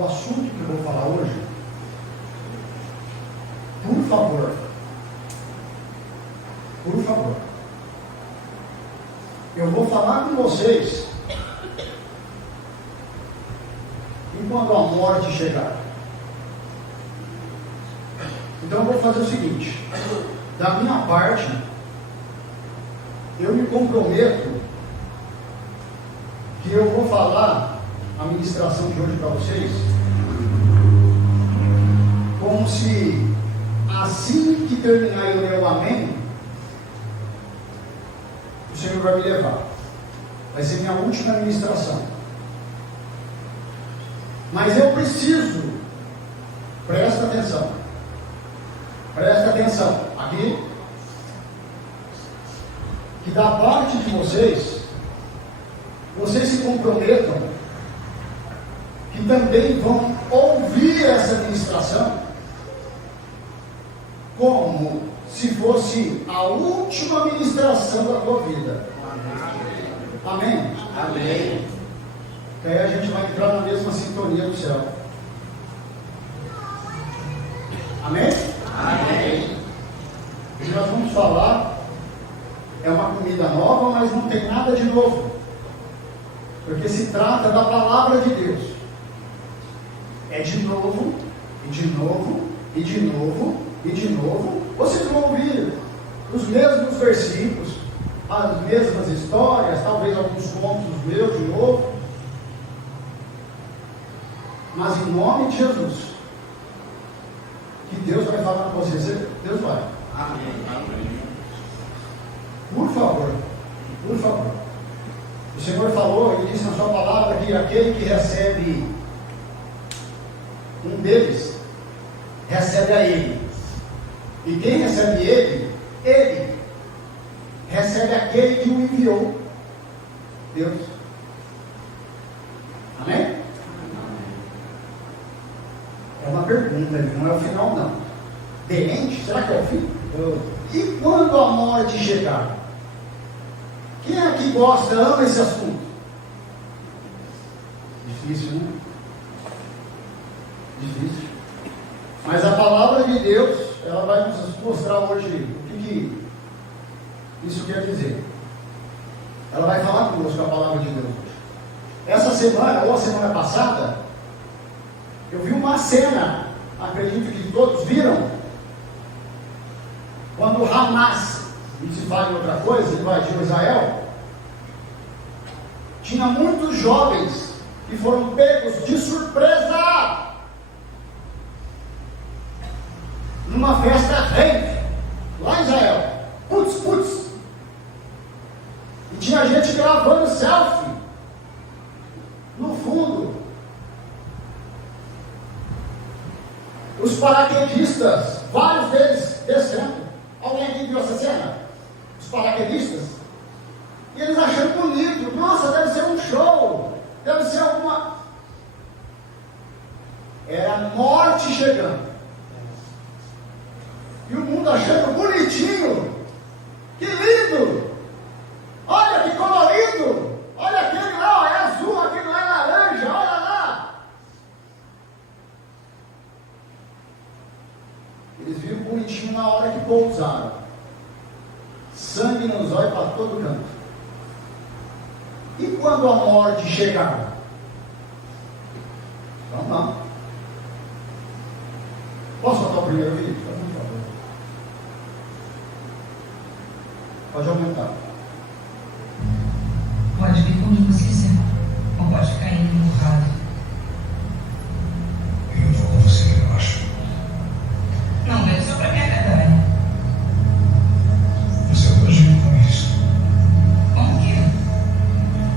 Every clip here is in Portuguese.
o assunto que eu vou falar hoje, por favor, eu vou falar com vocês enquanto a morte chegar. Então eu vou fazer o seguinte: da minha parte, eu me comprometo que eu vou falar a ministração de hoje para vocês como se assim que terminar eu ler o amém, o Senhor vai me levar. Vai ser minha última ministração. Mas eu preciso, presta atenção aqui, que da parte de vocês se comprometam que também vão ouvir essa ministração como se fosse a última ministração da tua vida. Amém? Amém. Que aí a gente vai entrar na mesma sintonia do céu. Amém? Amém. O que nós vamos falar é uma comida nova, mas não tem nada de novo, porque se trata da palavra de Deus. É de novo, e de novo, e de novo, e de novo. Vocês vão ouvir os mesmos versículos, as mesmas histórias, talvez alguns contos meus de novo, mas em nome de Jesus, que Deus vai falar com vocês. Deus vai. Amém. Amém. Por favor. O Senhor falou, Ele disse na sua palavra que aquele que recebe um deles, recebe a Ele. E quem recebe Ele recebe aquele que o enviou, Deus. Amém? É uma pergunta, não é o final não. Demente? Será que é o fim? E quando a morte chegar? Quem aqui gosta, ama esse assunto? Difícil, né? Difícil. Mas a palavra de Deus, ela vai nos mostrar hoje o que isso quer dizer. Ela vai falar conosco a palavra de Deus hoje. Essa semana, ou a semana passada, eu vi uma cena, acredito que todos viram, quando o Hamas, não se fala em outra coisa, invadiu Israel. Tinha muitos jovens que foram pegos de surpresa numa festa rave lá em Israel. Putz. E tinha gente gravando selfie no fundo. Os paraquedistas, vários deles descendo. Alguém aqui viu essa cena? Os paraquedistas. E eles achando bonito. Nossa, deve ser um show. Deve ser alguma... Era a morte chegando. E o mundo achando bonitinho. Que lindo. Olha que colorido. Olha aquele lá, é azul, aquele lá é laranja. Olha lá. Eles viram bonitinho na hora que pousaram. Sangue nos olhos para todo canto. E quando a morte chegar? Vamos lá. Posso botar o primeiro vídeo? Por favor. Pode aumentar. Pode vir quando você quiser. Ou pode ficar indo empurrado. Eu vou com você, eu acho. Não, é só pra me agradar. Você elogio com isso. Como que é?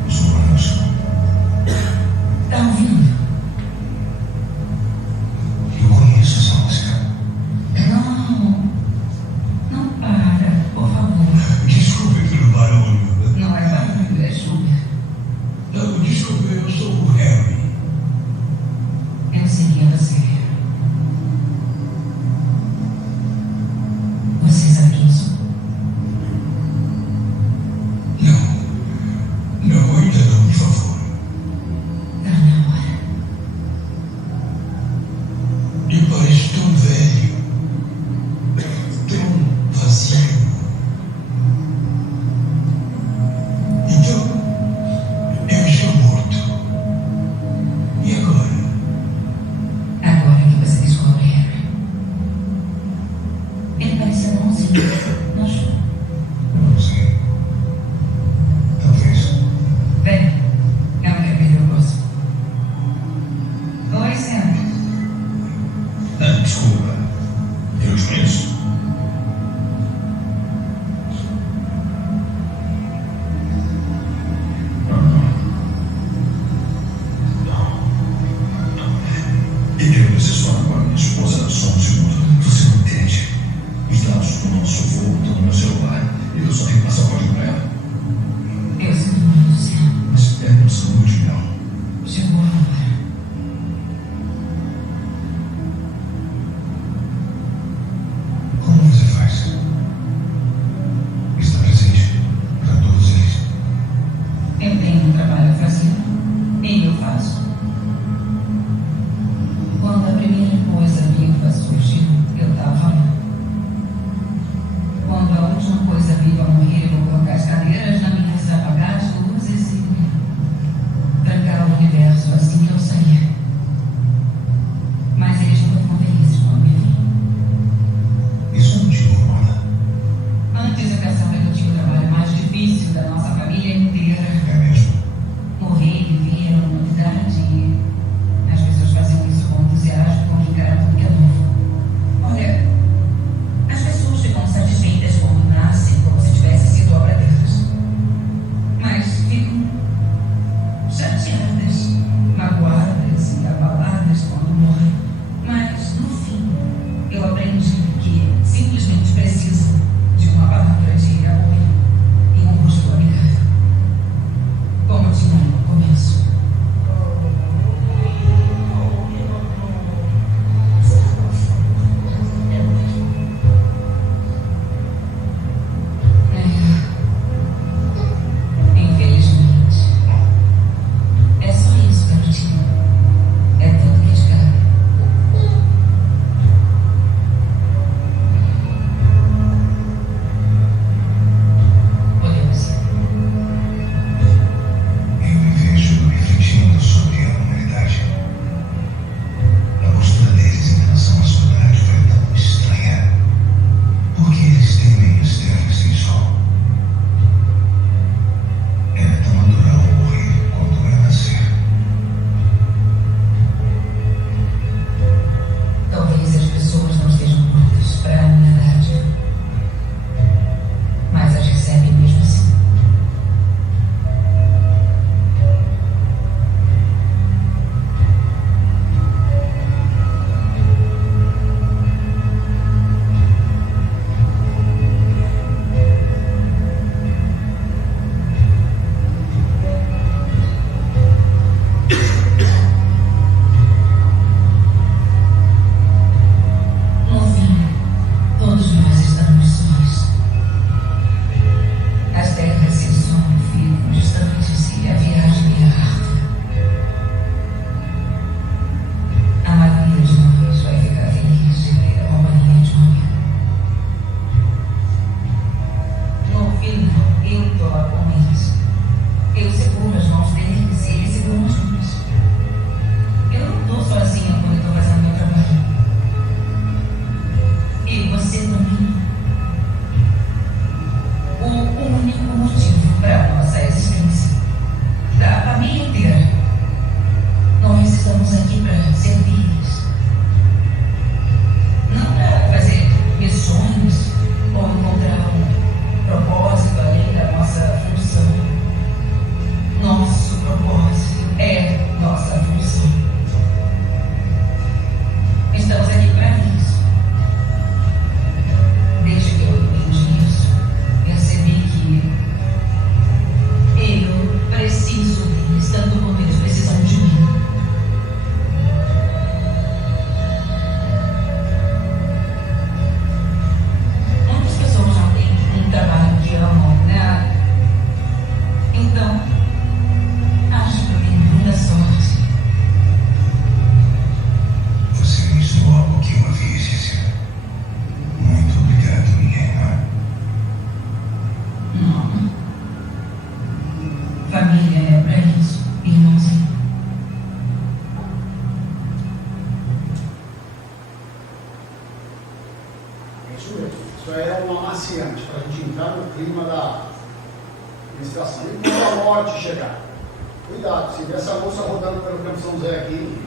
Os humanos. Tá ouvindo? Eu conheço essa música. Não para, por favor. Desculpe, Eu pareço tão velho, tão vazio. Então, eu estou morto. E agora? Agora que você descobre, Harry. Ele parecia bonzinho, não achou? Não sei. Talvez. Bem, não quer perder o gosto. Oi, Sam. Desculpa. Eu os conheço. Eu preciso falar com a minha esposa só um segundo. Você não entende? Os dados do nosso voo estão no meu celular. Eu só tenho passaporte para ela. Eu sinto muito, Sam. Mas é no saúde dela. Chegou a hora. Como você faz? Está presente para todos eles. Eu tenho um trabalho a fazer e eu faço. Quando a primeira coisa viva surgiu, eu estava lá. Quando a última coisa viva morrer, eu vou colocar as cadeiras na mesa, apagar as luzes e trancar o universo. Assim eu saía. Mas eles nunca ficam felizes quando me veem. Isso não te incomoda? Antes eu pensava que eu tinha o trabalho mais difícil da nossa família inteira. É mesmo? Morrer e viver era uma novidade. As pessoas faziam isso com entusiasmo, como encarar tudo que é novo. Olha, as pessoas ficam satisfeitas quando nascem, como se tivessem sido obra delas. Mas ficam chateadas, magoadas e abaladas quando morrem. Mas, no fim, eu aprendi que simplesmente precisam de uma palavra de apoio e um rosto amigável. Como eu tinha no começo. Infelizmente. É só isso, garotinho. É tudo que te cabe. Isso mesmo. Isso é uma amaciante para a gente entrar no clima da ministração. E quando a morte chegar, cuidado, se vê essa moça rodando pelo Campo São José aqui,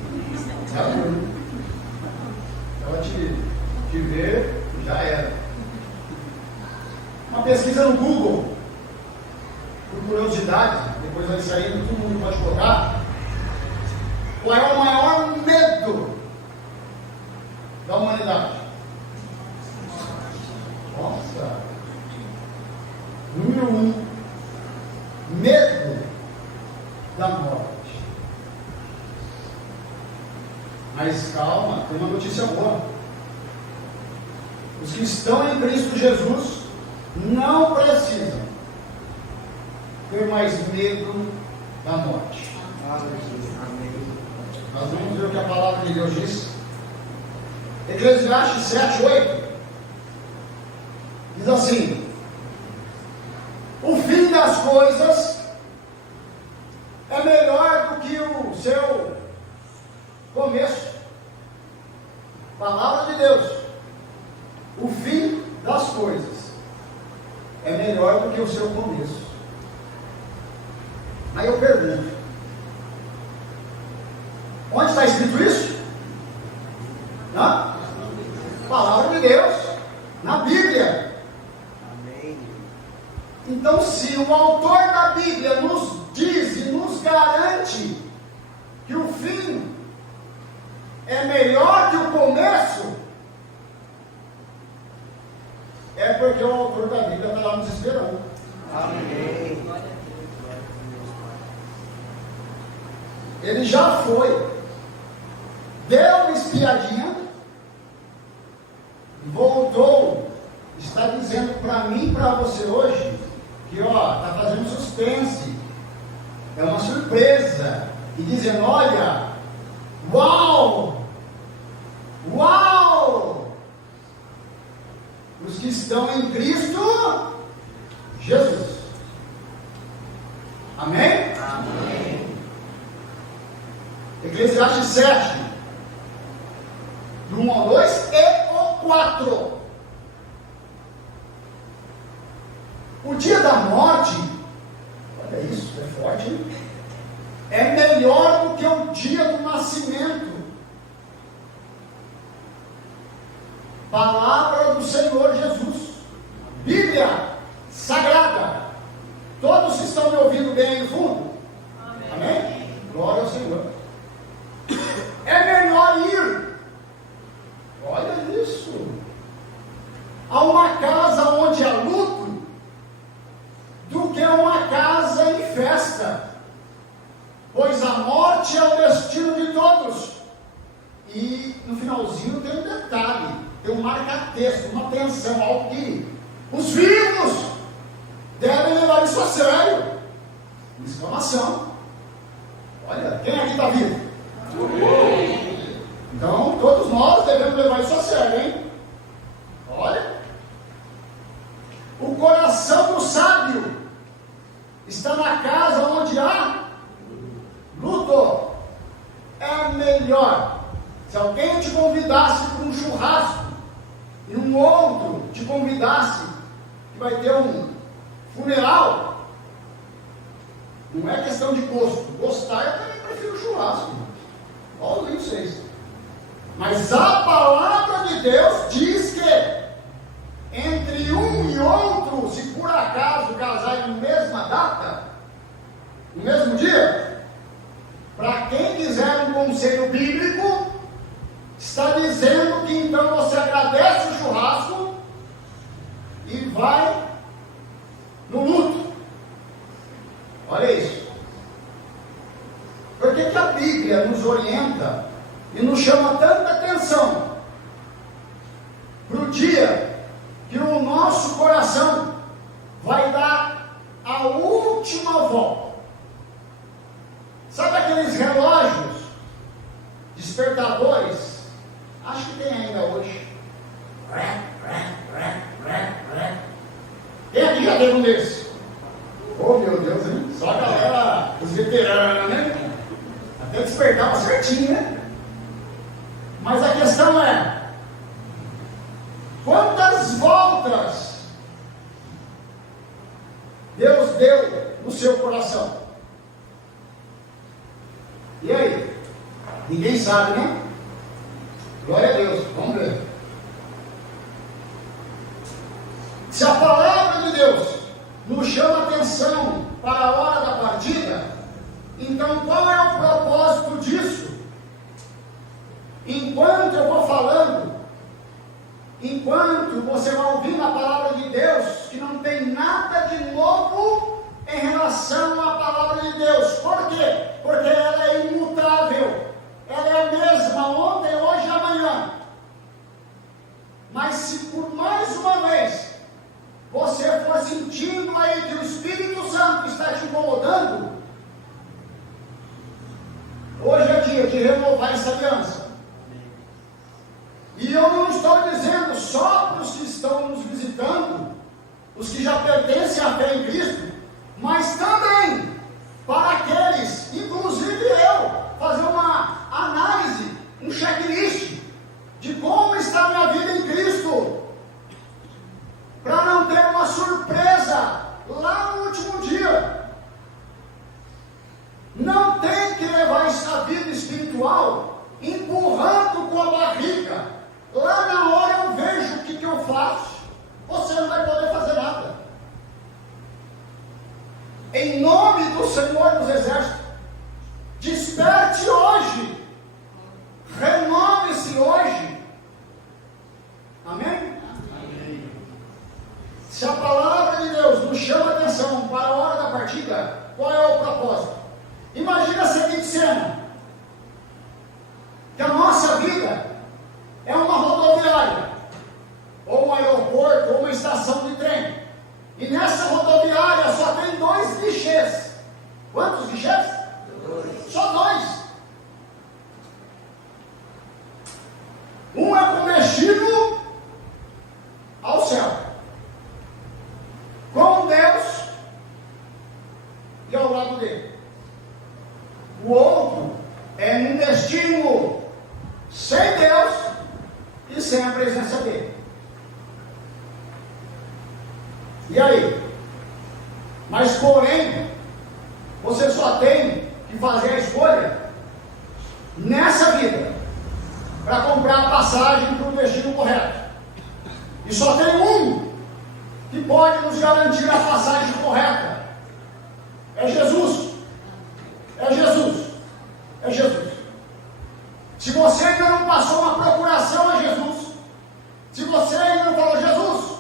ela te vê, já era. Uma pesquisa no Google, por curiosidade, depois vai sair, todo mundo pode colocar. Qual é o maior medo da humanidade? Nossa! Número 1, medo da morte. Mas calma, tem uma notícia boa. Os que estão em Cristo Jesus não precisam ter mais medo da morte. Nós vamos ver o que a palavra de Deus diz. Eclesiastes 7:8 diz assim: o fim das coisas é melhor do que o seu começo. Palavra de Deus. O fim das coisas é melhor do que o seu começo. Aí eu pergunto: onde está escrito isso? Na palavra de Deus, na Bíblia. Amém. Então, se o autor da Bíblia nos diz e nos garante que o fim é melhor que o começo, é porque o autor da Bíblia está lá nos esperando. Amém. Ele já foi, deu uma espiadinha, voltou, está dizendo para mim e para você hoje que está fazendo suspense, é uma surpresa, e dizendo: olha, uau, uau, os que estão em Cristo Jesus. Amém? Amém. Eclesiastes 7, do 1 ao 2 e o 4. O dia da morte, olha isso, é forte, hein? É melhor do que o dia do nascimento. Palavra do Senhor Jesus, Bíblia Sagrada. Todos estão me ouvindo bem aí no fundo? Amém? Glória ao Senhor. É melhor ir, olha isso, a uma casa onde há luto, do que a uma casa em festa, pois a morte é o destino de todos. E no finalzinho tem um detalhe, tem um marca-texto, uma atenção ao que os vivos devem levar isso a sério. Exclamação. Olha, quem aqui está vivo? Então, todos nós devemos levar isso a sério, hein? Olha, o coração do sábio está na casa onde há luto. É melhor se alguém te convidasse para um churrasco e um outro te convidasse que vai ter um funeral. Não é questão de gosto. Gostar, eu também prefiro churrasco. Olha isso aí. Mas a palavra de Deus diz que entre um e outro, se por acaso casarem na mesma data, no mesmo dia, para quem quiser um conselho bíblico, está dizendo que então você agradece o churrasco e vai no luto. Olha isso. Por que a Bíblia nos orienta e nos chama tanta atenção para o dia que o nosso coração vai dar a última volta? Sabe aqueles relógios despertadores? Acho que tem ainda hoje. Quem aqui já teve um desse? Oh, meu Deus, hein? Só a galera, os veteranos, né? Até despertava certinho, né? Mas a questão é: quantas outras Deus deu no seu coração? E aí? Ninguém sabe, né? Glória a Deus, vamos ver. Se a palavra de Deus nos chama atenção para a hora da partida, então qual é o propósito disso? Enquanto eu vou falando, enquanto você vai ouvindo a palavra de Deus, que não tem nada de novo em relação à palavra de Deus. Por quê? Porque ela é imutável. Ela é a mesma ontem, hoje e amanhã. Mas se por mais uma vez você for sentindo aí que o Espírito Santo está te incomodando, hoje é dia de renovar essa aliança. E eu não estou dizendo só para os que estão nos visitando, os que já pertencem à fé em Cristo, mas também para aqueles, inclusive eu, fazer uma análise, um checklist de como está a minha vida em Cristo, para não ter uma surpresa lá no último dia. Não tem que levar essa vida espiritual empurrando com a barriga. Lá na hora eu vejo o que eu faço. Você não vai poder fazer nada. Em nome do Senhor dos Exércitos, desperte hoje. Renove-se hoje. Amém? Amém? Se a palavra de Deus nos chama a atenção para a hora da partida, qual é o propósito? Imagina a seguinte cena: que a nossa vida é uma rodoviária, ou um aeroporto, ou uma estação de trem. E nessa rodoviária só tem 2 guichês. Quantos guichês? 2. Só 2. Um é com destino ao céu, com Deus e ao lado dele. O outro é um destino sem Deus e sem a presença dele. E aí? Mas porém, você só tem que fazer a escolha nessa vida para comprar a passagem para o destino correto. E só tem um que pode nos garantir a passagem correta. É Jesus. É Jesus. É Jesus. Se você ainda não passou uma procuração a Jesus, se você ainda não falou: Jesus,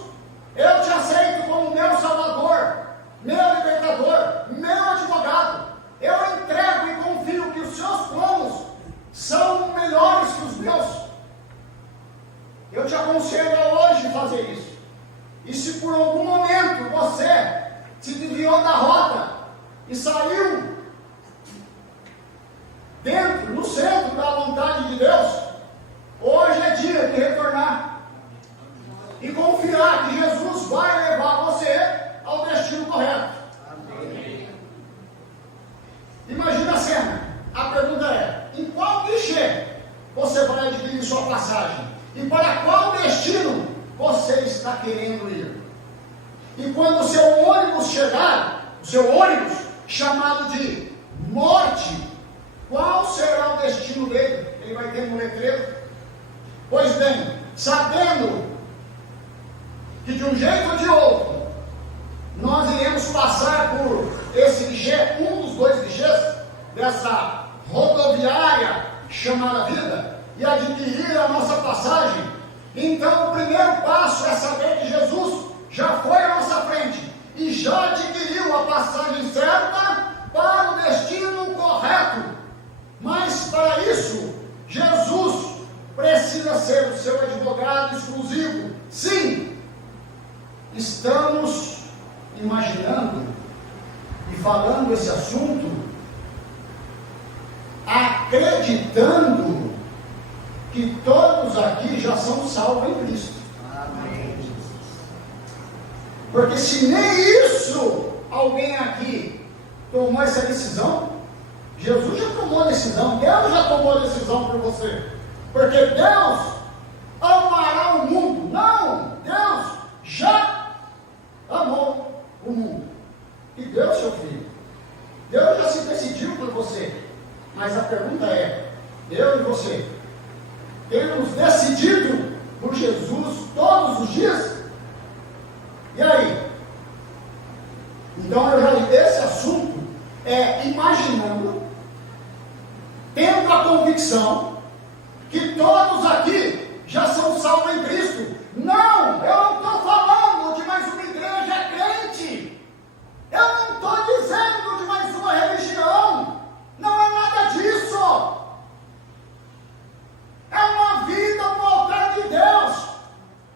eu te aceito como meu Salvador, meu libertador, meu advogado, eu entrego e confio que os seus planos são melhores que os meus, eu te aconselho a hoje fazer isso. E se por algum momento você se desviou da rota e saiu dentro, no centro da vontade de Deus, hoje é dia de retornar e confiar que Jesus vai levar você ao destino correto. Amém. Imagina a cena. A pergunta é: em qual guichê você vai adquirir sua passagem? E para qual destino você está querendo ir? E quando o seu ônibus chegar, o seu ônibus chamado de morte, qual será o destino dele? Ele vai ter um letreiro? Pois bem, sabendo que de um jeito ou de outro nós iremos passar por esse guichê, um dos 2 guichês dessa rodoviária chamada vida, e adquirir a nossa passagem, então o primeiro passo é saber que Jesus já foi à nossa frente e já adquiriu a passagem certa para o destino correto. Mas para isso, Jesus precisa ser o seu advogado exclusivo. Sim, estamos imaginando e falando esse assunto, acreditando que todos aqui já são salvos em Cristo. Amém. Porque se nem isso alguém aqui tomou essa decisão, Jesus já tomou a decisão, Deus já tomou a decisão por você. Porque Deus amará o mundo. Não, Deus já convicção que todos aqui já são salvos em Cristo. Não, eu não estou falando de mais uma igreja crente. Eu não estou dizendo de mais uma religião. Não é nada disso. É uma vida no altar de Deus.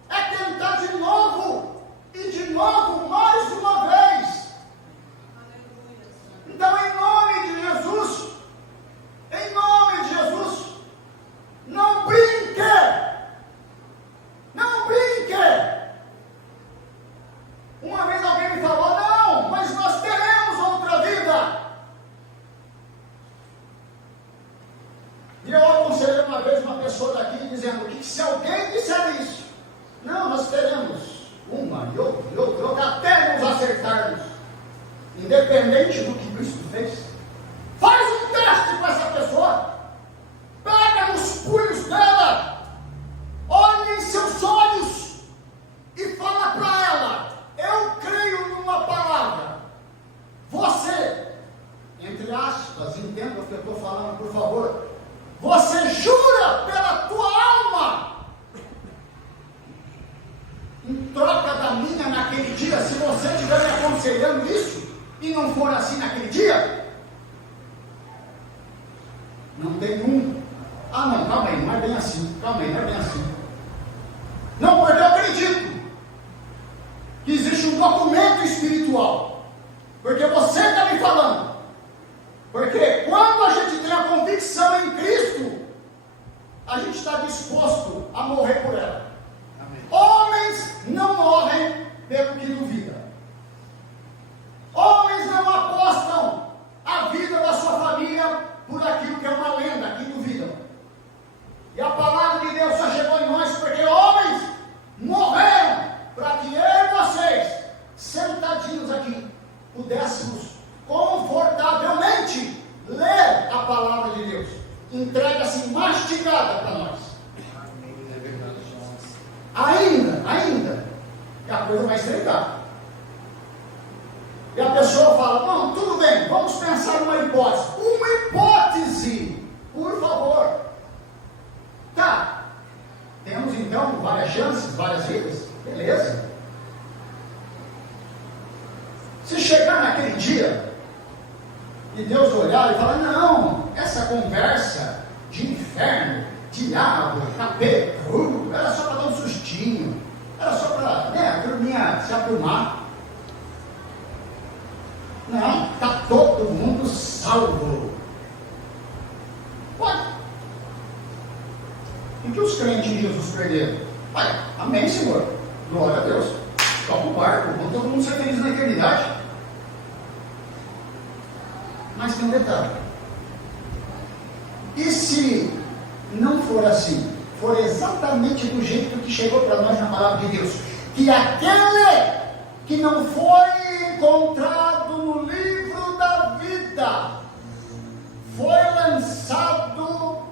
É tentar de novo e de novo, mais uma vez. Então, em nome de Jesus, não brinque. Não brinque. Uma vez alguém me falou, não, mas nós teremos outra vida. E eu aconselhei uma vez uma pessoa daqui dizendo que se alguém disser isso, não, nós teremos uma e outra, até nos acertarmos, independente do que Cristo fez. Faz um teste com essa pessoa, pega nos punhos dela, olha em seus olhos e fala para ela, eu creio numa palavra. Você, entre aspas, entenda o que eu estou falando, por favor. Você jura pela tua alma, em troca da minha naquele dia, se você estiver me aconselhando isso, e não for assim naquele dia, não tem um. Ah, não, calma aí, não é bem assim. Calma aí, não é bem assim. Não, porque eu acredito que existe um documento espiritual. Porque você está me falando. Porque quando a gente tem a convicção em Cristo, a gente está disposto a morrer por ela. Amém. Homens não morrem pelo que duvidam. Homens não apostam a vida da sua família por aquilo que é uma lenda, que duvidam. E a palavra de Deus só chegou em nós porque homens morreram para que eu e vocês, sentadinhos aqui, pudéssemos confortavelmente ler a palavra de Deus. Entrega assim mastigada para nós. Ainda, que a coisa vai estreitar. E a pessoa fala, não, tudo bem, vamos pensar numa hipótese. Uma hipótese, por favor. Tá, temos então várias chances, várias vidas, beleza. Se chegar naquele dia, e Deus olhar e falar, não, essa conversa de inferno, diabo, capeta, era só para dar um sustinho, era só para, a turminha se aprumar. Não, está todo mundo salvo. Pode. O que os crentes em Jesus perderam? Olha, amém, Senhor. Glória a Deus. Toca o barco, vamos todo mundo ser feliz na eternidade. Mas tem um detalhe. E se não for assim, for exatamente do jeito que chegou para nós na palavra de Deus, que aquele que não foi encontrado no livro da vida foi lançado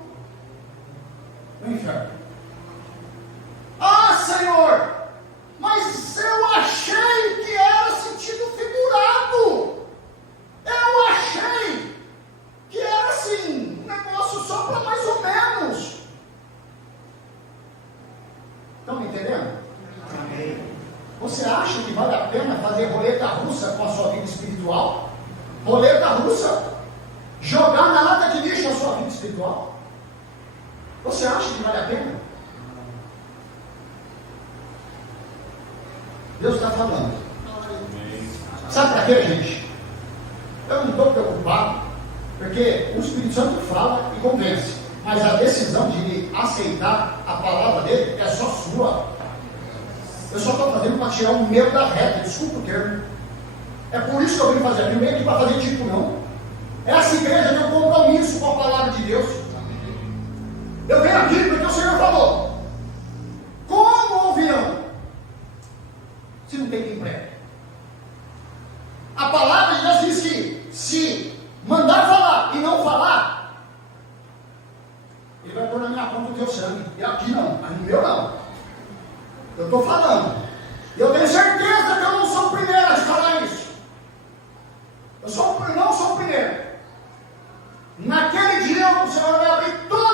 no inferno. Ah, Senhor, mas eu achei que era sentido figurado. Eu achei que era assim, um negócio só para mais ou menos. Estão me entendendo? Amém. Você acha que vale a pena fazer roleta russa com a sua vida espiritual? Roleta russa? Jogar na lata de lixo a sua vida espiritual? Você acha que vale a pena? Deus está falando. Sabe para quê, gente? Eu não estou preocupado, porque o Espírito Santo fala e convence, mas a decisão de aceitar a palavra dele é só sua. Eu só estou fazendo para tirar o medo da reta, desculpa o termo. É por isso que eu vim fazer aqui, não vim aqui para fazer tipo não. Essa igreja tem um compromisso com a palavra de Deus. Eu venho aqui porque o Senhor falou. Como ouvirão se não tem quem prega? A palavra de Deus diz que se mandar falar e não falar, ele vai pôr na minha conta o teu sangue. E aqui não, no meu não. Eu estou falando. Eu tenho certeza que eu não sou o primeiro a te falar isso. Eu não sou o primeiro. Naquele dia o Senhor vai abrir todas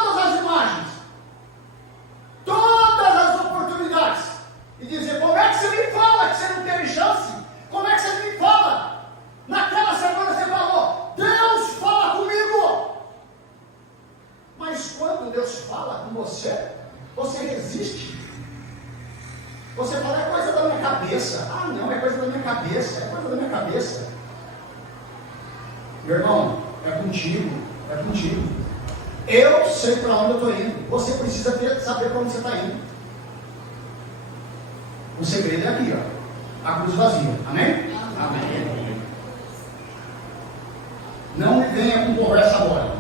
Você fala, é coisa da minha cabeça. Ah, não, é coisa da minha cabeça. É coisa da minha cabeça. Meu irmão, é contigo. É contigo. Eu sei para onde eu estou indo. Você precisa saber para onde você está indo. O segredo é aqui, ó. A cruz vazia. Amém? Amém. Não me venha com conversa agora.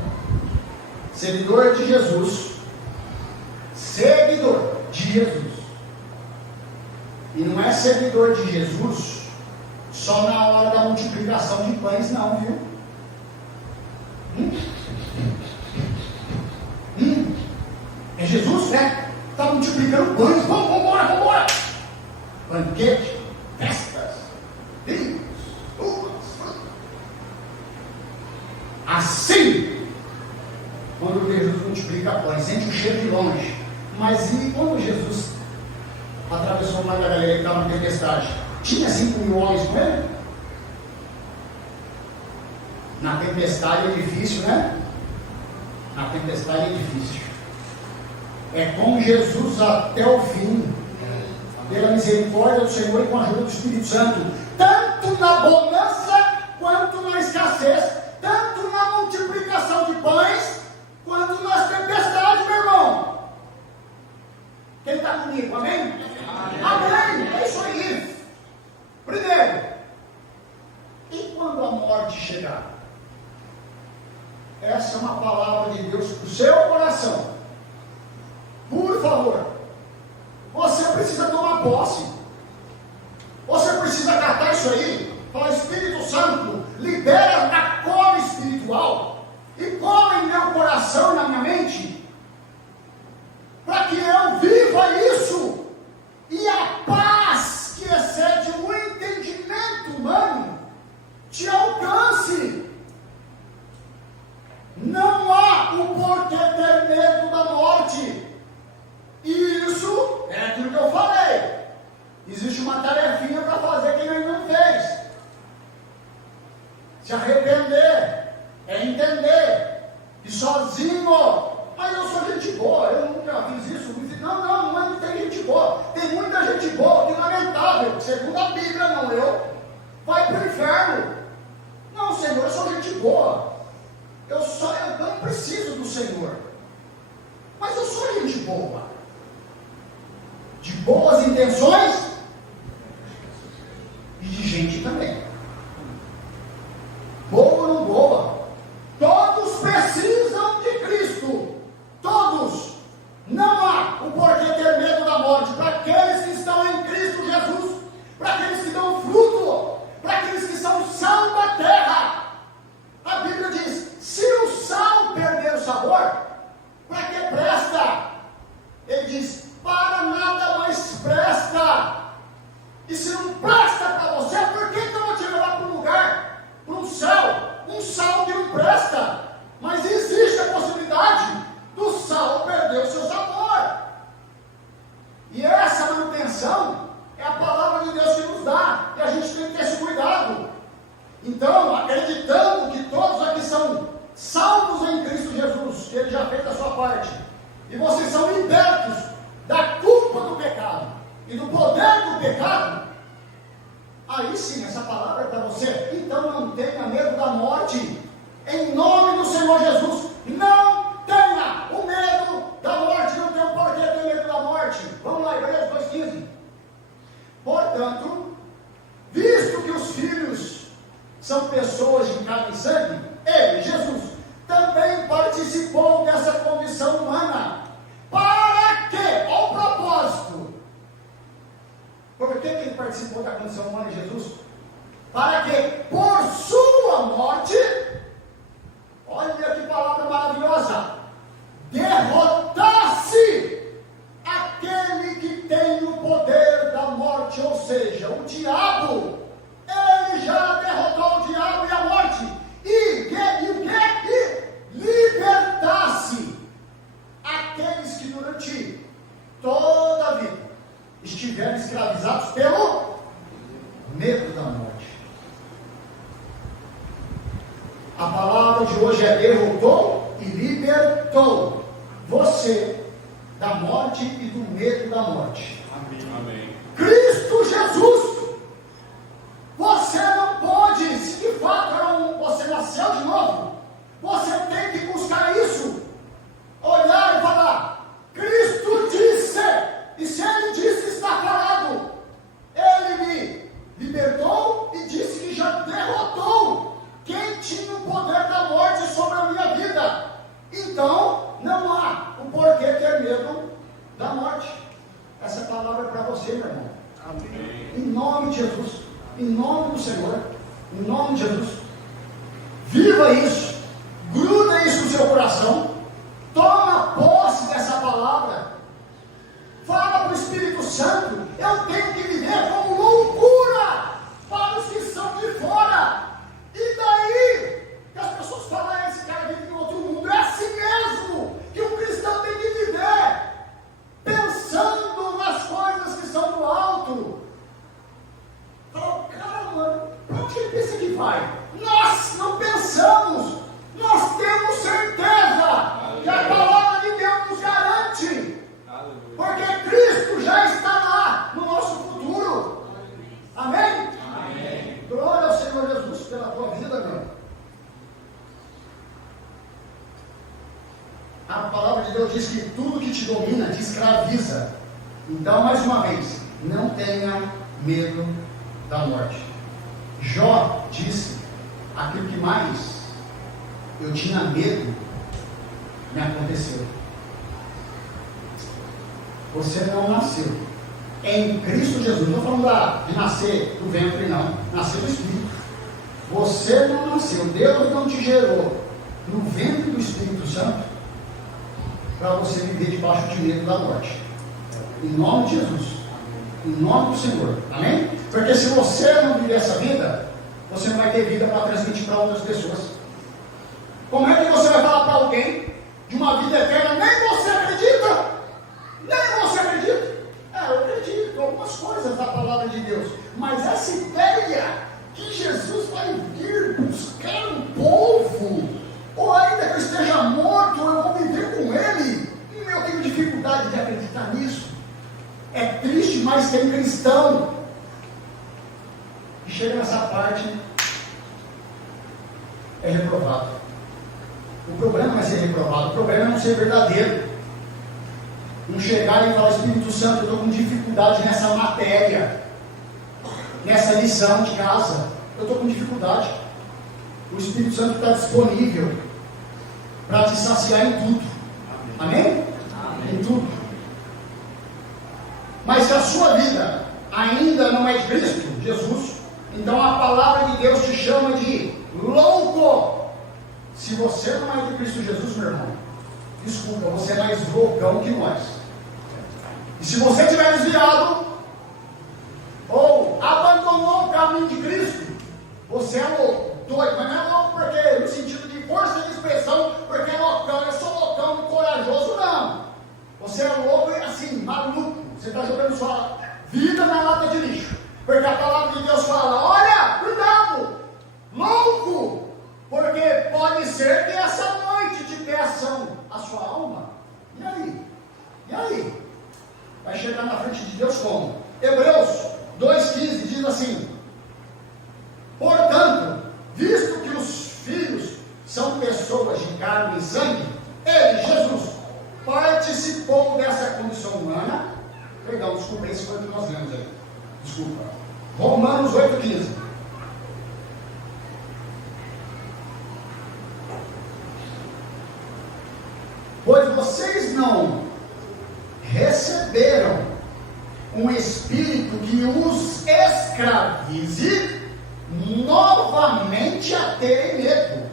Seguidor de Jesus. Seguidor de Jesus. E não é seguidor de Jesus só na hora da multiplicação de pães, não, viu? É Jesus, né? Está multiplicando pães. Vamos embora. Banquete, festas, vinhos, uvas, frutas. Assim, quando Jesus multiplica pães, sente o cheiro de longe. Mas e quando Jesus atravessou o mar da Galileia que estava na tempestade? Tinha 5.000 homens com ele? Na tempestade é difícil, né? Na tempestade é difícil. É com Jesus até o fim, pela misericórdia do Senhor e com a ajuda do Espírito Santo, tanto na bonança quanto na escassez, tanto na multiplicação de pães quanto nas tempestades, meu irmão. Quem está comigo? Amém? Amém? É isso aí. Primeiro, e quando a morte chegar? Essa é uma palavra de Deus para o seu coração. Por favor, você precisa tomar posse. Você precisa catar isso aí. Falar, Espírito Santo, libera a cor espiritual e cola em meu coração e na minha mente, para que eu viva isso e a paz que excede o entendimento humano te alcance. Não há o porquê ter medo da morte. E isso é aquilo que eu falei. Existe uma tarefinha para fazer quem ainda não fez. Se arrepender é entender que sozinho, mas eu sou gente boa, eu nunca fiz isso. Não tem gente boa. Tem muita gente boa que, lamentável, segundo a Bíblia, não eu, vai para o inferno. Não, Senhor, eu sou gente boa. Eu não preciso do Senhor. Mas eu sou gente boa. De boas intenções e de gente também. Boa ou não boa? Todos precisam de Cristo. Todos. Não há o porquê ter medo da morte. Para aqueles que estão em Cristo Jesus, para aqueles que dão fruto, para aqueles que são sal da terra. A Bíblia diz: se o sal perder o sabor, para que presta? Ele diz: para nada mais presta. E se não presta para você, por que eu vou te levar para um lugar, para um sal que não presta? Mas existe a possibilidade do sal perder o seu sabor. E essa manutenção é a palavra de Deus que nos dá, e a gente tem que ter esse cuidado. Então, acreditando que todos aqui são salvos em Cristo Jesus, que Ele já fez a sua parte, e vocês são libertos da culpa do pecado e do poder do pecado, aí sim, essa palavra é para você. Então não tenha medo da morte, em nome do Senhor Jesus. Não tenha o medo da morte, não tem o porquê ter medo da morte. Vamos lá, Hebreus 2,15. Portanto, visto que os filhos são pessoas de carne e sangue, Ele, Jesus, também participou dessa condição humana. Para quê? Olha o propósito. Por que Ele participou da condição humana de Jesus? Para que, por sua morte, olha que palavra maravilhosa, derrotasse aquele que tem o poder da morte, ou seja, o diabo. Ele já derrotou o diabo e a morte. E libertasse aqueles que durante toda a vida estiveram escravizados pelo medo da morte. A palavra de hoje é derrotou e libertou você da morte e do medo da morte. Amém. Cristo Jesus. Você não pode, se de fato você nasceu de novo, você tem que buscar isso. Olhar e falar, Cristo disse, e se Ele disse, está falado. Ele me libertou e disse que já derrotou quem tinha o poder da morte sobre a minha vida. Então, não há o porquê ter medo da morte. Essa palavra é para você, meu irmão. Amém. Em nome de Jesus, em nome do Senhor, em nome de Jesus. Viva isso, gruda isso no seu coração, toma posse dessa palavra. Fala para o Espírito Santo, eu tenho que viver como loucura para os que são de fora. E daí, que as pessoas falam, esse cara vive em outro mundo. É assim mesmo que um cristão tem que viver, pensando nas coisas que são do alto. Fala, cara, mano, para onde ele pensa que vai? Nós não pensamos, nós temos certeza que a palavra de Deus nos garante. Porque Cristo já está lá no nosso futuro. Amém? Amém. Glória ao Senhor Jesus pela tua vida, meu. A palavra de Deus diz que tudo que te domina te escraviza. Então, mais uma vez, não tenha medo da morte. Jó disse, aquilo que mais eu tinha medo me aconteceu. Você não nasceu em Cristo Jesus. Não estou falando de nascer do ventre, não. Nasceu do Espírito. Você não nasceu. Deus não te gerou no ventre do Espírito Santo para você viver debaixo de medo da morte. Em nome de Jesus. Em nome do Senhor. Amém? Porque se você não viver essa vida, você não vai ter vida para transmitir para outras pessoas. Como é que você vai falar para alguém de uma vida eterna? Nem você acredita. Nem você acredita? Eu acredito em algumas coisas da palavra de Deus, mas essa ideia que Jesus vai vir buscar um povo, ou ainda que eu esteja morto, eu vou viver com Ele, eu tenho dificuldade de acreditar nisso. É triste, mas tem cristão que chega nessa parte, é reprovado. O problema não é ser reprovado, o problema é não ser verdadeiro. Não chegar e falar, Espírito Santo, eu estou com dificuldade nessa matéria, nessa lição de casa, eu estou com dificuldade. O Espírito Santo está disponível para te saciar em tudo. Amém? Amém? Em tudo. Mas se a sua vida ainda não é de Cristo Jesus, então a palavra de Deus te chama de louco. Se você não é de Cristo Jesus, meu irmão, desculpa, você é mais loucão que nós. E se você tiver desviado, ou abandonou o caminho de Cristo, você é louco, doido, mas não é louco porque, no sentido de força de expressão, porque é loucão, eu sou loucão, corajoso, não. Você é louco e assim, maluco, você está jogando sua vida na lata de lixo, porque a palavra de Deus fala, olha, cuidado, louco, porque pode ser que essa noite te peçam a sua alma. E aí? E aí? Vai chegar na frente de Deus como? Hebreus 2,15 diz assim, portanto, visto que os filhos são pessoas de carne e sangue, ele, Jesus, participou dessa condição humana. Legal, desculpa, esse foi o que nós lemos aí. Desculpa. Romanos 8,15. Pois vocês não receberam um espírito que os escravize novamente a terem medo.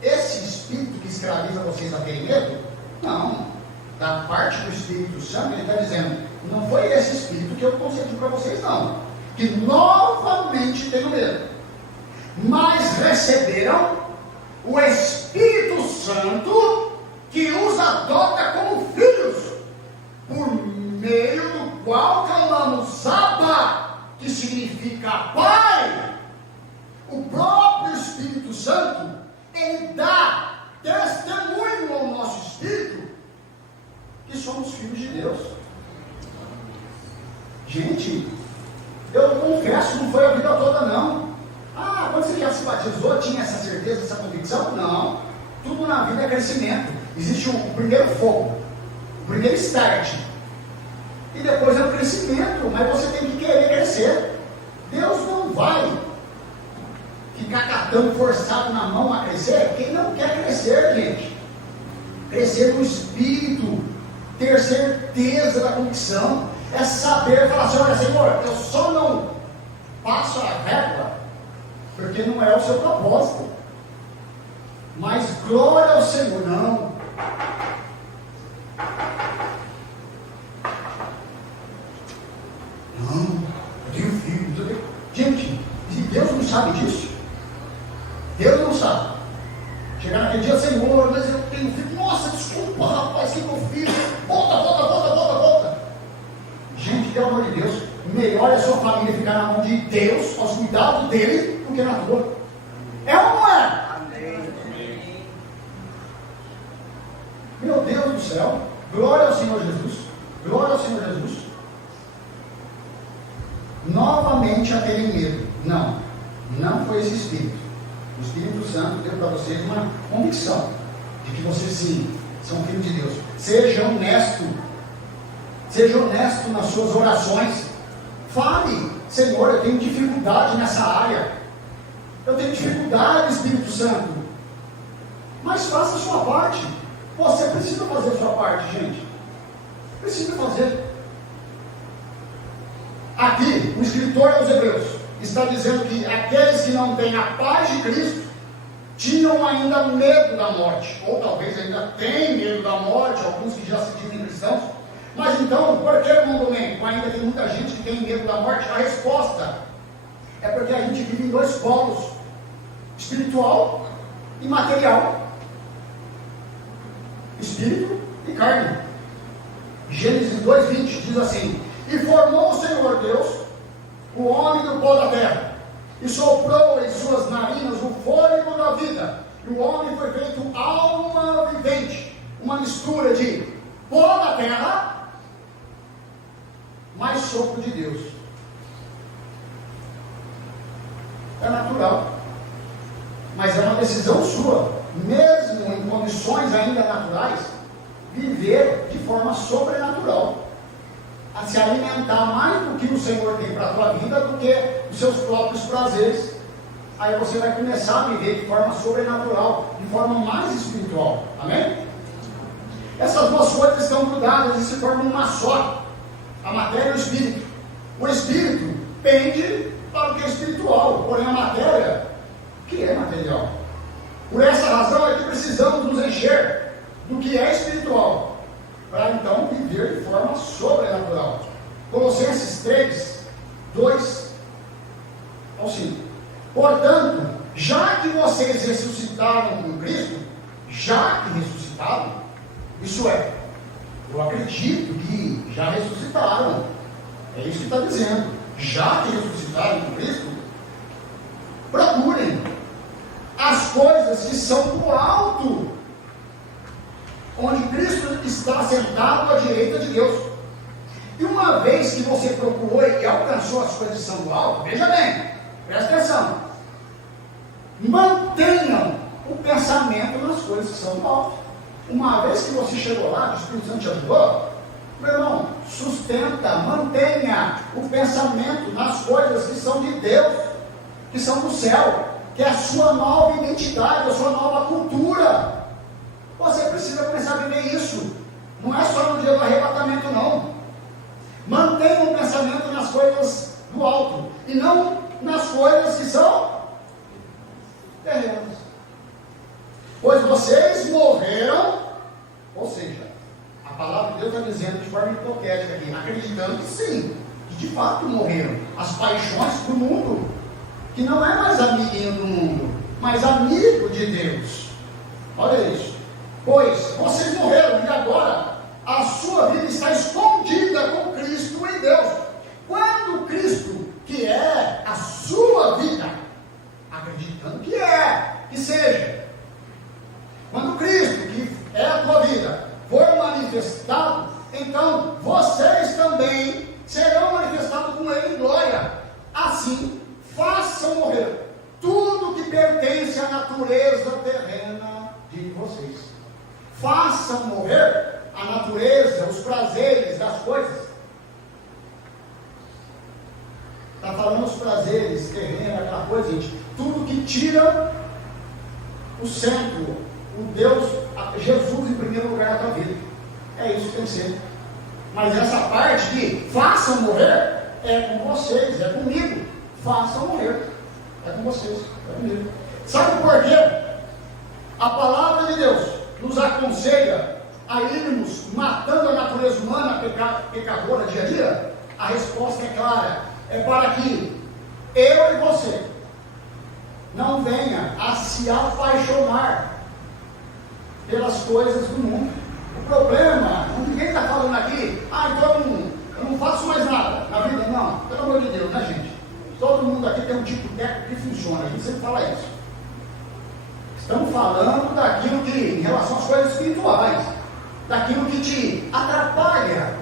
Esse espírito que escraviza vocês a terem medo? Não. Da parte do Espírito Santo, ele está dizendo, não foi esse espírito que eu concedi para vocês, não. Que novamente tenham medo. Mas receberam o Espírito Santo que os adota como filhos, por meio do qual clamamos Abba, que significa Pai. O próprio Espírito Santo, ele dá testemunho ao nosso espírito que somos filhos de Deus. Gente, eu confesso, não foi a vida toda não. Ah, quando você já se batizou, tinha essa certeza, essa convicção? Não. Tudo na vida é crescimento. Existe o primeiro fogo, o primeiro start. E depois é o crescimento, mas você tem que querer crescer. Deus não vai ficar catando forçado na mão a crescer. Quem não quer crescer, gente? Crescer no espírito, ter certeza da convicção, é saber falar assim: olha, Senhor, eu só não passo a régua porque não é o seu propósito, mas glória ao Senhor. Não, eu tenho filho. Gente, e Deus não sabe disso? Deus não sabe. Chegar naquele dia: Senhor, mas eu tenho filho. Nossa, desculpa, rapaz, que meu filho. Volta. Gente, pelo amor de Deus, melhor é a sua família ficar na mão de Deus, aos cuidados dele, do que na tua. É ou não é? Amém. Meu Deus do céu, glória ao Senhor Jesus. Glória ao Senhor Jesus. Novamente a terem medo. Não foi esse Espírito. O Espírito Santo deu para vocês uma convicção de que vocês sim são filhos de Deus. Seja honesto nas suas orações. Fale: Senhor, eu tenho dificuldade nessa área, eu tenho dificuldade, Espírito Santo, mas faça a sua parte. Você precisa fazer a sua parte, gente. Precisa fazer. Aqui, o escritor aos Hebreus está dizendo que aqueles que não têm a paz de Cristo tinham ainda medo da morte, ou talvez ainda têm medo da morte, alguns que já se dizem cristãos. Mas então, por que, irmão Domênico, ainda tem muita gente que tem medo da morte? A resposta é porque a gente vive em dois polos, espiritual e material, espírito e carne. Gênesis 2:20 diz assim: e formou o Senhor Deus o homem do pó da terra, e soprou em suas narinas o fôlego da vida, e o homem foi feito alma vivente, uma mistura de pó da terra mais sopro de Deus. É natural, mas é uma decisão sua, mesmo em condições ainda naturais, viver de forma sobrenatural, a se alimentar mais do que o Senhor tem para a tua vida do que os seus próprios prazeres. Aí você vai começar a viver de forma sobrenatural, de forma mais espiritual. Amém? Essas duas coisas estão grudadas e se formam uma só, a matéria e o espírito. O espírito pende para o que é espiritual, porém a matéria, que é material. Por essa razão é que precisamos nos encher do que é espiritual, para então viver de forma sobrenatural. Colossenses 3:2 ao 5. Portanto, já que vocês ressuscitaram com Cristo, isso é, eu acredito que já ressuscitaram, é isso que está dizendo, já que ressuscitaram com Cristo, procurem as coisas que são do alto, onde Cristo está sentado à direita de Deus. E uma vez que você procurou e alcançou as coisas que são do alto, veja bem, presta atenção, mantenham o pensamento nas coisas que são do alto. Uma vez que você chegou lá, o Espírito Santo te ajudou, meu irmão, sustenta, mantenha o pensamento nas coisas que são de Deus, que são do céu, que é a sua nova identidade, a sua nova cultura. Você precisa começar a viver isso. Não é só no dia do arrebatamento, não. Mantenha o pensamento nas coisas do alto e não nas coisas que são terrenas. Pois vocês morreram, ou seja, a palavra de Deus está dizendo de forma hipotética aqui, acreditando que sim, que de fato morreram. As paixões do mundo, que não é mais amiguinho do mundo, mas amigo de Deus. Olha isso. Pois vocês morreram e agora a sua vida está escondida com Cristo em Deus. Quando Cristo, que é a sua vida, acreditando que seja, quando Cristo, que é a tua vida, for manifestado, então vocês também serão manifestados façam morrer a natureza, os prazeres das coisas. Está falando os prazeres, terreno, aquela coisa, gente. Tudo que tira o centro, o Deus, Jesus em primeiro lugar na tua vida. É isso que tem que ser. Mas essa parte de façam morrer, é com vocês, é comigo. Façam morrer. É com vocês, é comigo. Sabe por quê? A palavra de Deus nos aconselha a irmos matando a natureza humana pecadora dia a dia? A resposta é clara. É para que eu e você não venha a se apaixonar pelas coisas do mundo. O problema, ninguém está falando aqui, então eu não faço mais nada na vida. Não, pelo amor de Deus, né, gente? Todo mundo aqui tem um tipo técnico que funciona, a gente sempre fala isso. Estamos falando daquilo que, em relação às coisas espirituais, daquilo que te atrapalha,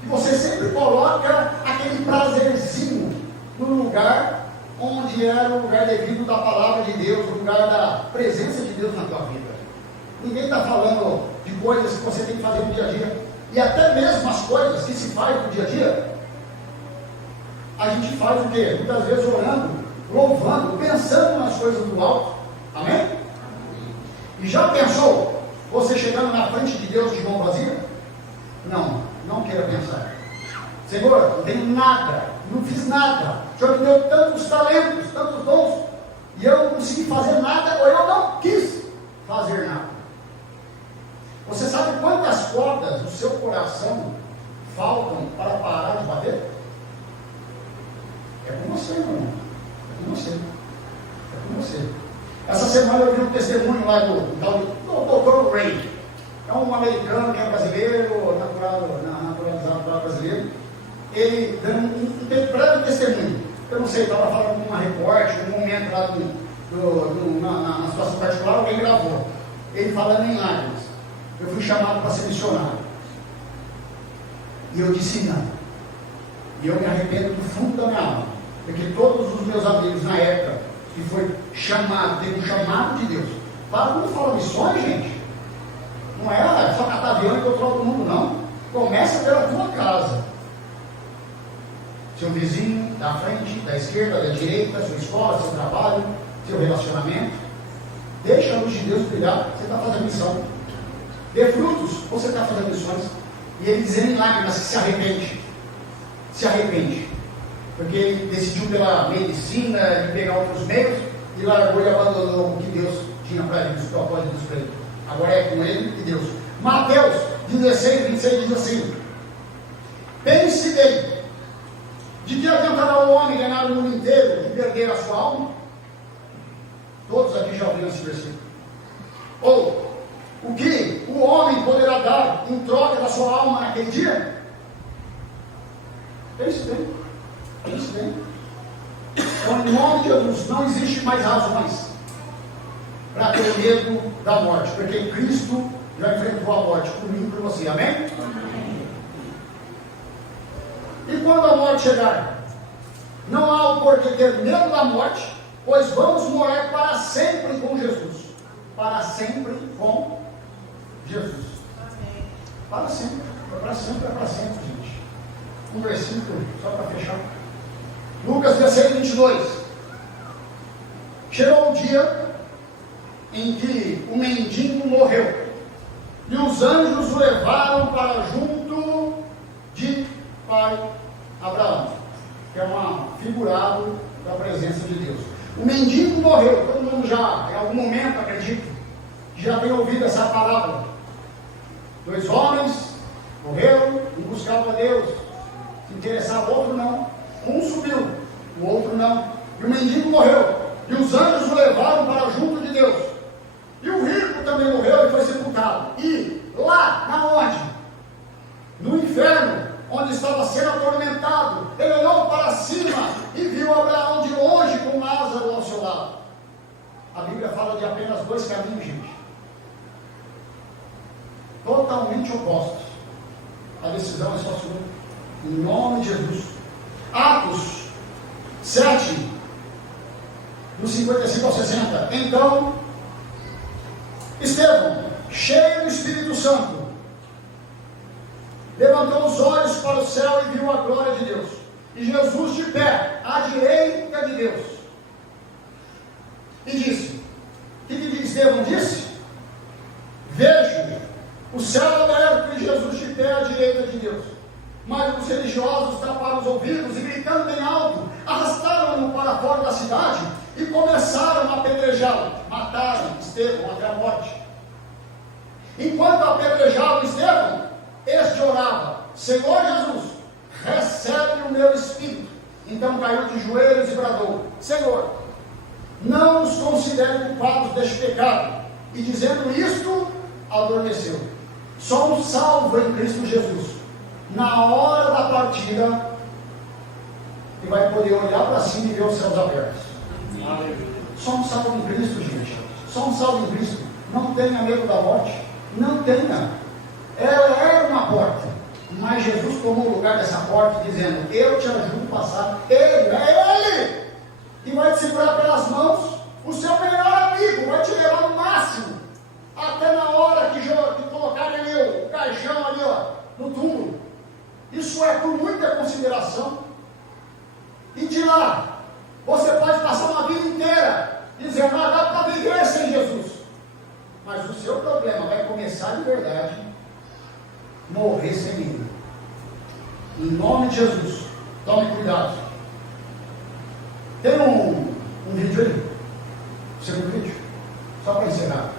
que você sempre coloca aquele prazerzinho no lugar onde era o lugar devido da palavra de Deus, o lugar da presença de Deus na tua vida. Ninguém está falando de coisas que você tem que fazer no dia a dia. E até mesmo as coisas que se faz no dia a dia, a gente faz o quê? Muitas vezes orando, louvando, pensando nas coisas do alto. Amém? E já pensou você chegando na frente de Deus de mão vazia? Não, não queira pensar. Senhor, não tenho nada, não fiz nada. O Senhor me deu tantos talentos, tantos dons, e eu não consegui fazer nada, ou eu não quis fazer nada. Você sabe quantas cordas do seu coração faltam para parar de bater? É com você, meu irmão. É com você. É com você. Essa semana eu vi um testemunho lá do Dr. Ray. É um americano que é brasileiro, naturalizado para brasileiro. Ele dando um breve testemunho. Eu não sei, estava falando com uma repórter, um momento lá na situação particular, alguém gravou. Ele falando em lágrimas. Eu fui chamado para ser missionário. E eu disse não. E eu me arrependo do fundo da minha alma. Porque todos os meus amigos na época que foi chamado, teve um chamado de Deus. Para quando fala missões, gente, não é só catar avião e controlar todo mundo, não. Começa pela tua casa. Seu vizinho, da frente, da esquerda, da direita, sua escola, seu trabalho, seu relacionamento. Deixa a luz de Deus brilhar, você está fazendo missão. Dê frutos, você está fazendo missões. E ele dizendo em lágrimas que se arrepende. Se arrepende. Porque ele decidiu pela medicina, de pegar outros meios, e largou e abandonou o que Deus tinha para ele, os propósitos para ele. Agora é com ele e Deus. Mateus 16, 26 diz assim: pense bem, de que adiantará o homem ganhar o mundo inteiro e perder a sua alma? Todos aqui já ouviram esse versículo. Ou, o que o homem poderá dar em troca da sua alma naquele dia? Pense bem. Pense bem. Então, em nome de Jesus, não existe mais razões para ter medo da morte, porque Cristo já enfrentou a morte comigo e por você. Amém? Amém. E quando a morte chegar, não há o porquê ter medo da morte, pois vamos morar para sempre com Jesus. Para sempre com Jesus. Amém. Para sempre. Para sempre é para sempre, gente. Um versículo só para fechar. Lucas 16, 22. Chegou o dia em que o mendigo morreu, e os anjos o levaram para junto de pai Abraão, que é um figurado da presença de Deus. O mendigo morreu. Todo mundo já, em algum momento, acredito, já tem ouvido essa parábola. 2 homens morreram, um buscava Deus, se interessava, o outro não. Um subiu, o outro não. E o mendigo morreu, e os anjos o levaram para junto de Deus. E o rico também morreu e foi sepultado. E lá, na onde? No inferno, onde estava sendo atormentado, ele olhou para cima e viu Abraão de longe com Lázaro ao seu lado. A Bíblia fala de apenas 2 caminhos, gente. Totalmente opostos. A decisão é só sua. Em nome de Jesus. Atos 7, do 55 ao 60. Então, Estevão, cheio do Espírito Santo, levantou os olhos para o céu e viu a glória de Deus, e Jesus de pé, à direita de Deus, e disse: o que Estevão disse? Vejo o céu aberto e Jesus de pé à direita de Deus. Mas os religiosos taparam os ouvidos e, gritando bem alto, arrastaram-no para fora da cidade e começaram a apedrejá-lo. Mataram Estevão até a morte. Enquanto apedrejavam Estevão, este orava: Senhor Jesus, recebe o meu espírito. Então caiu de joelhos e bradou: Senhor, não nos considere culpados deste pecado. E dizendo isto, adormeceu. Somos salvos em Cristo Jesus. Na hora da partida, e vai poder olhar para cima e ver os céus abertos. Somos salvos em Cristo, gente. Somos salvos em Cristo. Não tenha medo da morte. Não tenha. Ela era uma porta, mas Jesus tomou o lugar dessa porta, dizendo: eu te ajudo a passar. Ele que vai te segurar pelas mãos, o seu melhor amigo, vai te levar no máximo, até na hora que colocarem ali o caixão ali, ó, no túmulo. Isso é por muita consideração. E de lá, você pode passar uma vida inteira dizendo: ah, dá para viver sem Jesus. Mas o seu problema vai começar de verdade, morrer sem ele. Em nome de Jesus, tome cuidado. Tem um vídeo aí? Segundo vídeo? Só para encerrar.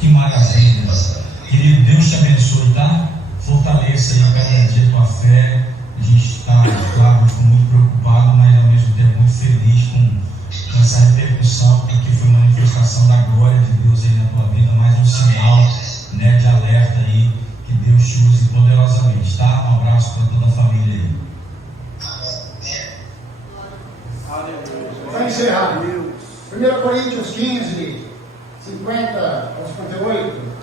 Que maravilha. Querido, Deus te abençoe, tá? Fortaleça aí cada dia a tua fé. A gente está, claro, muito preocupado, mas ao mesmo tempo muito feliz com essa repercussão, porque foi uma manifestação da glória de Deus aí na tua vida, mais um sinal, né, de alerta aí, que Deus te use poderosamente, tá? Um abraço para toda a família aí. Para encerrar, 1 Coríntios 15, 50 ao 58,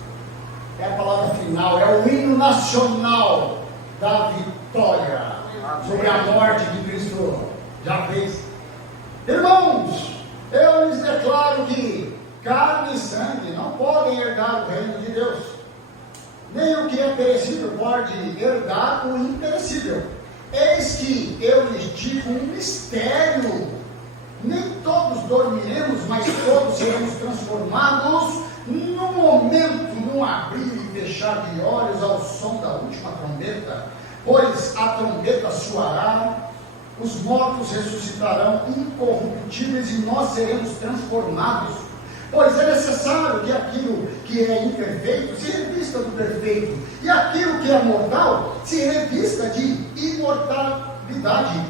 é a palavra final, é o hino nacional da vitória sobre a morte que Cristo já fez. Irmãos, eu lhes declaro que carne e sangue não podem herdar o reino de Deus, nem o que é perecível pode herdar o imperecível. Eis que eu lhes digo um mistério: nem todos dormiremos, mas todos seremos transformados num momento, num abrir e fechar de olhos, ao som da última trombeta. Pois a trombeta soará, os mortos ressuscitarão incorruptíveis e nós seremos transformados. Pois é necessário que aquilo que é imperfeito se revista do perfeito, e aquilo que é mortal se revista de imortalidade.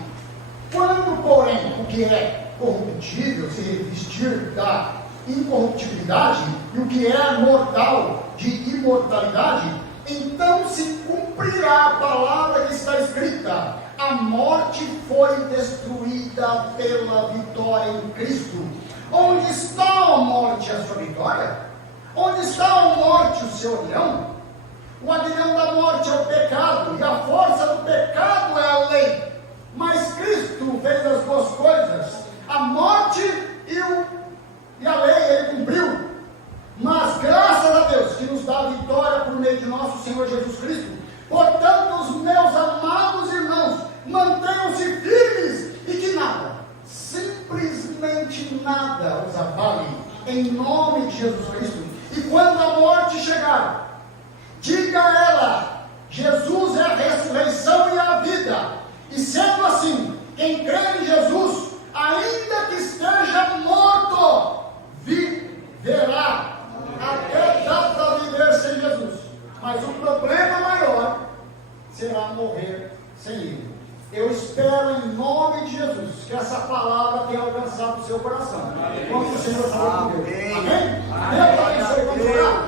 Quando, porém, o que é corruptível se revestir da incorruptibilidade, e o que é mortal de imortalidade, então se cumprirá a palavra que está escrita: a morte foi destruída pela vitória em Cristo. Onde está a morte, a sua vitória? Onde está a morte, o seu aguilhão? O aguilhão da morte é o pecado, e a força do pecado é a lei. Mas Cristo fez as duas coisas, a morte e a lei ele cumpriu. Mas graças a Deus que nos dá a vitória por meio de nosso Senhor Jesus Cristo. Portanto, os meus amados irmãos, mantenham-se firmes e que nada, simplesmente nada os abale, em nome de Jesus Cristo. E quando a morte chegar, diga a ela: Jesus é a ressurreição e a vida. E sendo assim, quem crê em Jesus, ainda que esteja morto, viverá. Até dá para viver sem Jesus, mas o problema maior será morrer sem Ele. Eu espero em nome de Jesus que essa palavra tenha alcançado o seu coração. Como o Senhor falou com Deus. Amém? Deus abençoe. Vamos orar.